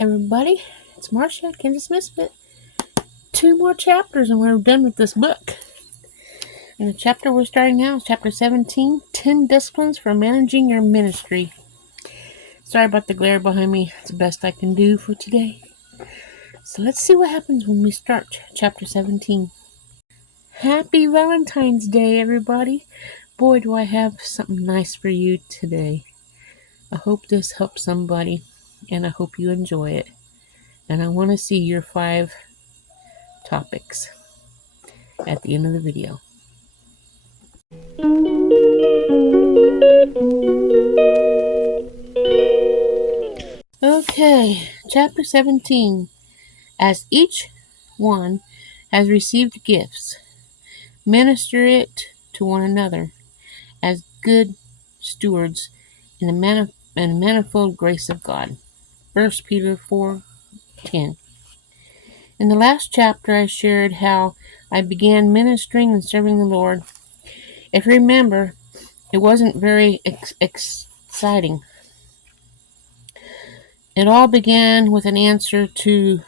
Everybody, it's Marcia, Kansas Misfit. 2 more chapters and we're done with this book. And the chapter we're starting now is chapter 17, 10 Disciplines for Managing Your Ministry. Sorry about the glare behind me. It's the best I can do for today. So let's see what happens when we start chapter 17. Happy Valentine's Day, everybody. Boy, do I have something nice for you today. I hope this helps somebody, and I hope you enjoy it. And I want to see your 5 topics at the end of the video. Okay, chapter 17. As each one has received gifts, minister it to one another as good stewards in the manifold grace of God. 1 Peter 4:10. In the last chapter, I shared how I began ministering and serving the Lord. If you remember, it wasn't very exciting. It all began with an answer to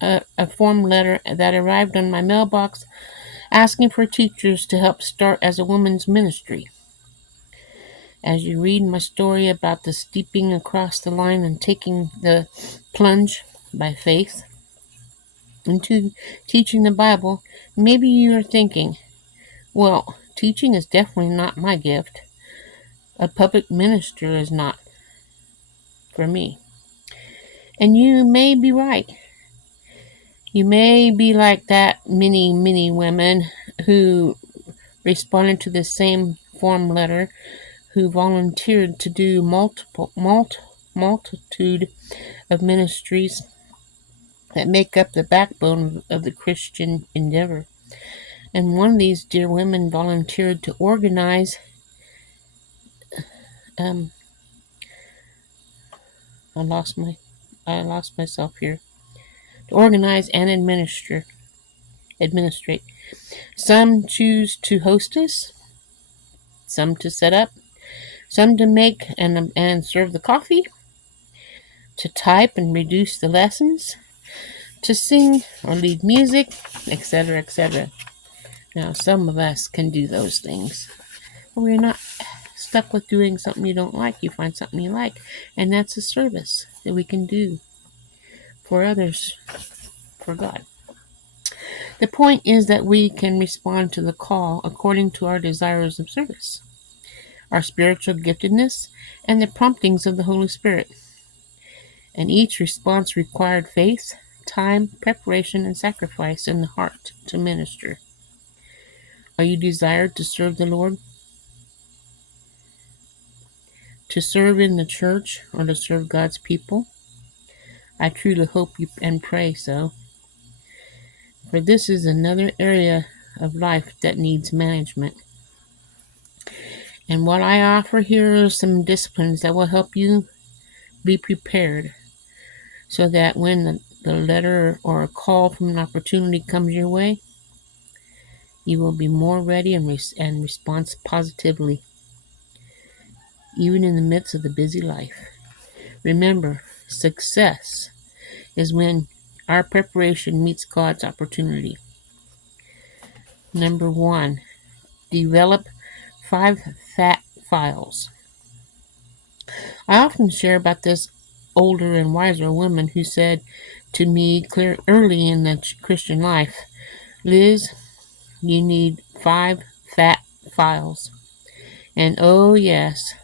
a form letter that arrived on my mailbox asking for teachers to help start as a woman's ministry. As you read my story about the stepping across the line and taking the plunge by faith into teaching the Bible, maybe you are thinking, well, teaching is definitely not my gift. A public minister is not for me. And you may be right. You may be like that many women who responded to the same form letter, who volunteered to do multitude of ministries that make up the backbone of the Christian endeavor. And one of these dear women volunteered to organize I lost myself here. To organize and administrate. Some choose to hostess, some to set up, some to make and serve the coffee, to type and reduce the lessons, to sing or lead music, etc., etc. Now, some of us can do those things, but we're not stuck with doing something you don't like. You find something you like, and that's a service that we can do for others, for God. The point is that we can respond to the call according to our desires of service, our spiritual giftedness, and the promptings of the Holy Spirit. And each response required faith, time, preparation, and sacrifice in the heart to minister. Are you desired to serve the Lord? To serve in the church or to serve God's people? I truly hope you and pray so. For this is another area of life that needs management. And what I offer here are some disciplines that will help you be prepared so that when the letter or a call from an opportunity comes your way, you will be more ready and respond positively, even in the midst of the busy life. Remember, success is when our preparation meets God's opportunity. Number 1, develop 5 fat files. I often share about this older and wiser woman who said to me clear early in the Christian life, Liz, you need 5 fat files. And oh yes,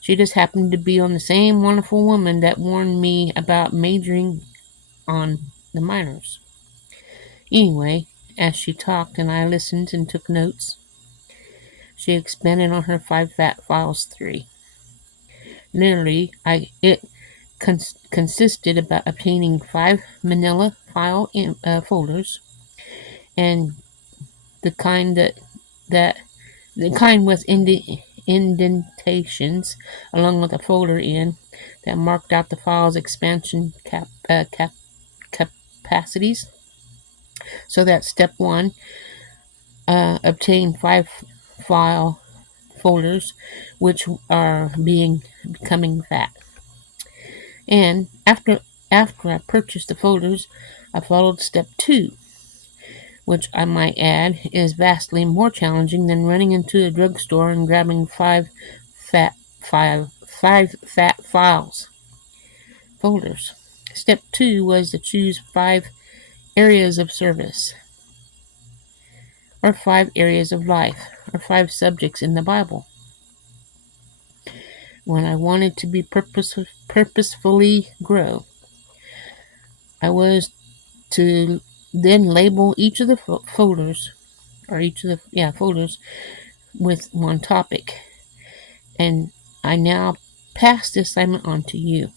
she just happened to be on the same wonderful woman that warned me about majoring on the minors. Anyway, as she talked and I listened and took notes, she expanded on her 5 fat files 3. Literally, it consisted about obtaining 5 manila file folders, and the kind with indentations along with a folder in that marked out the file's expansion capacities. So that step 1, obtain 5 file folders which are becoming fat. And after After I purchased the folders, I followed step 2, which I might add is vastly more challenging than running into a drugstore and grabbing fat five fat files folders. Step 2 was to choose 5 areas of service, or 5 areas of life, or 5 subjects in the Bible. When I wanted to be purposefully grow, I was to then label each of the folders, or each of the folders, with one topic. And I now pass the assignment on to you.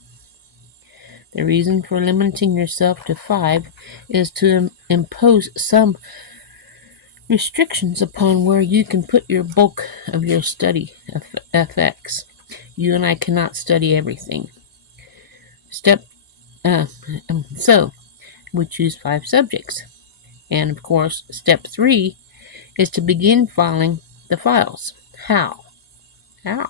The reason for limiting yourself to 5 is to impose some restrictions upon where you can put your bulk of your study effects. You and I cannot study everything. So we choose 5 subjects. And of course, step 3 is to begin filing the files. How? How?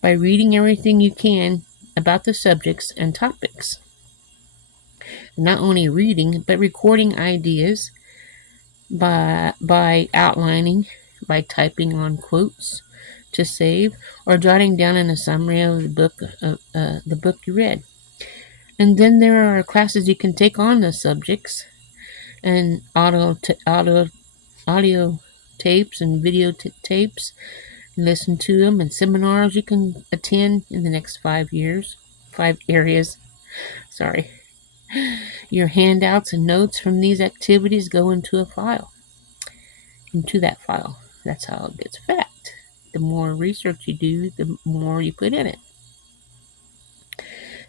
By reading everything you can about the subjects and topics. Not only reading, but recording ideas by outlining, by typing on quotes to save, or jotting down in a summary of the book you read. And then there are classes you can take on the subjects, and audio tapes and video tapes. Listen to them, and seminars you can attend in the next 5 years. 5 areas. Sorry. Your handouts and notes from these activities go into that file. That's how it gets fat. The more research you do, the more you put in it.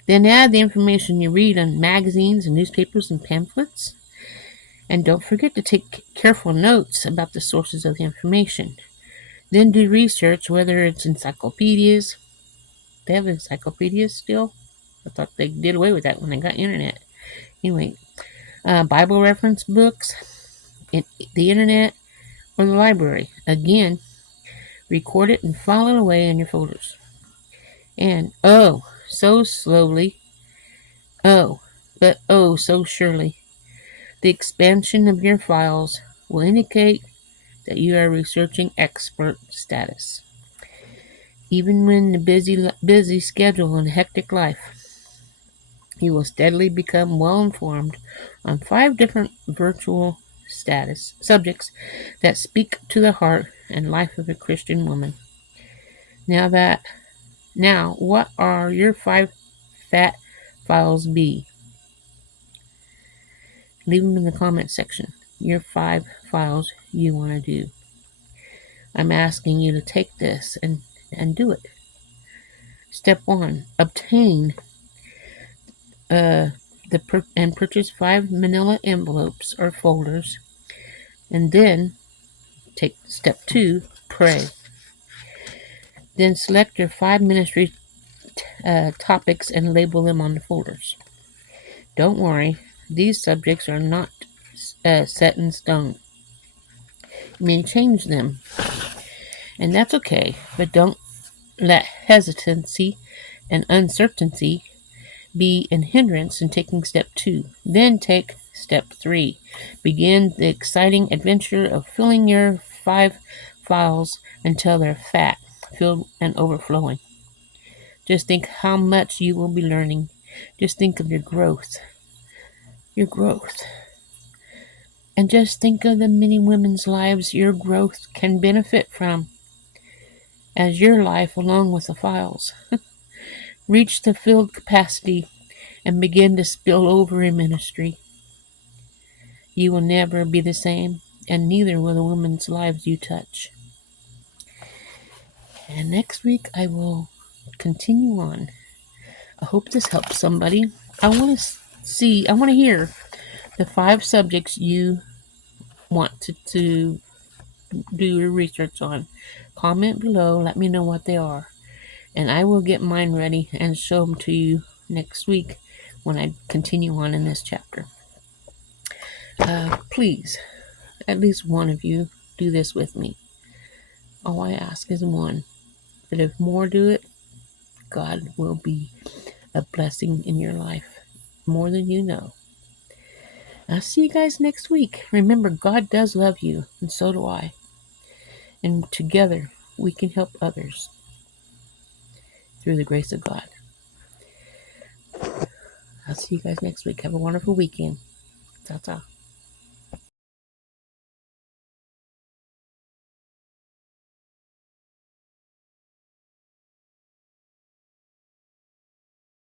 Then add the information you read on magazines and newspapers and pamphlets. And don't forget to take careful notes about the sources of the information. Then do research, whether it's encyclopedias. They have encyclopedias still? I thought they did away with that when they got internet. Anyway, Bible reference books, the internet, or the library. Again, record it and file it away in your folders. And so slowly, so surely, the expansion of your files will indicate that you are researching expert status. Even when the busy schedule and hectic life, you will steadily become well informed on 5 different virtual subjects that speak to the heart and life of a Christian woman. Now, what are your 5 fat files be? Leave them in the comment section. Your 5 files you want to do. I'm asking you to take this and do it. Step 1: obtain and purchase 5 manila envelopes or folders, and then take step 2: pray. Then select your 5 ministry topics and label them on the folders. Don't worry, these subjects are not set in stone. You may change them, and that's okay, but don't let hesitancy and uncertainty be a hindrance in taking step 2. Then take step 3. Begin the exciting adventure of filling your 5 files until they're fat, filled, and overflowing. Just think how much you will be learning. Just think of your growth. And just think of the many women's lives your growth can benefit from, as your life, along with the files, reach the filled capacity and begin to spill over in ministry. You will never be the same, and neither will the women's lives you touch. And next week I will continue on. I hope this helps somebody. I want to hear the 5 subjects you want to do your research on. Comment below, let me know what they are, and I will get mine ready and show them to you next week when I continue on in this chapter. Please, at least one of you, do this with me. All I ask is one, but if more do it, God will be a blessing in your life. more than you know. I'll see you guys next week. Remember, God does love you, and so do I. And together, we can help others through the grace of God. I'll see you guys next week. Have a wonderful weekend. Ta ta.